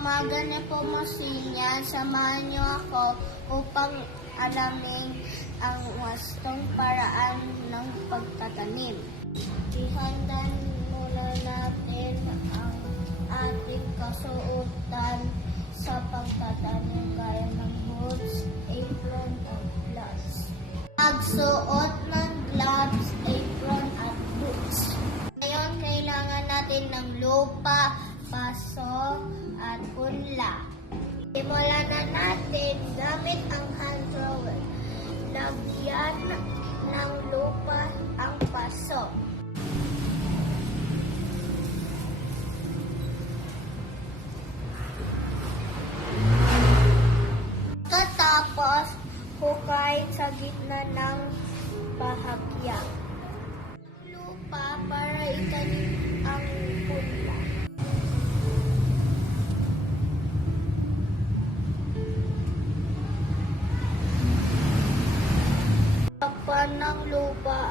umaga na po Masinya, samahan niyo ako upang alamin ang wastong paraan ng pagtatanim. Ihanda muna natin ang ating kasuotan sa pagtatanim gaya ng boots, apron at gloves. Magsuot ng gloves, apron at boots. Ngayon, kailangan natin ng lupa, paso at punla. Simulan na natin gamit ang hand thrower. Lagyan ng lupa ang paso. Katapos, hukayin sa gitna ng bahagya. Lupa para itanim ang punla. Takpan ng lupa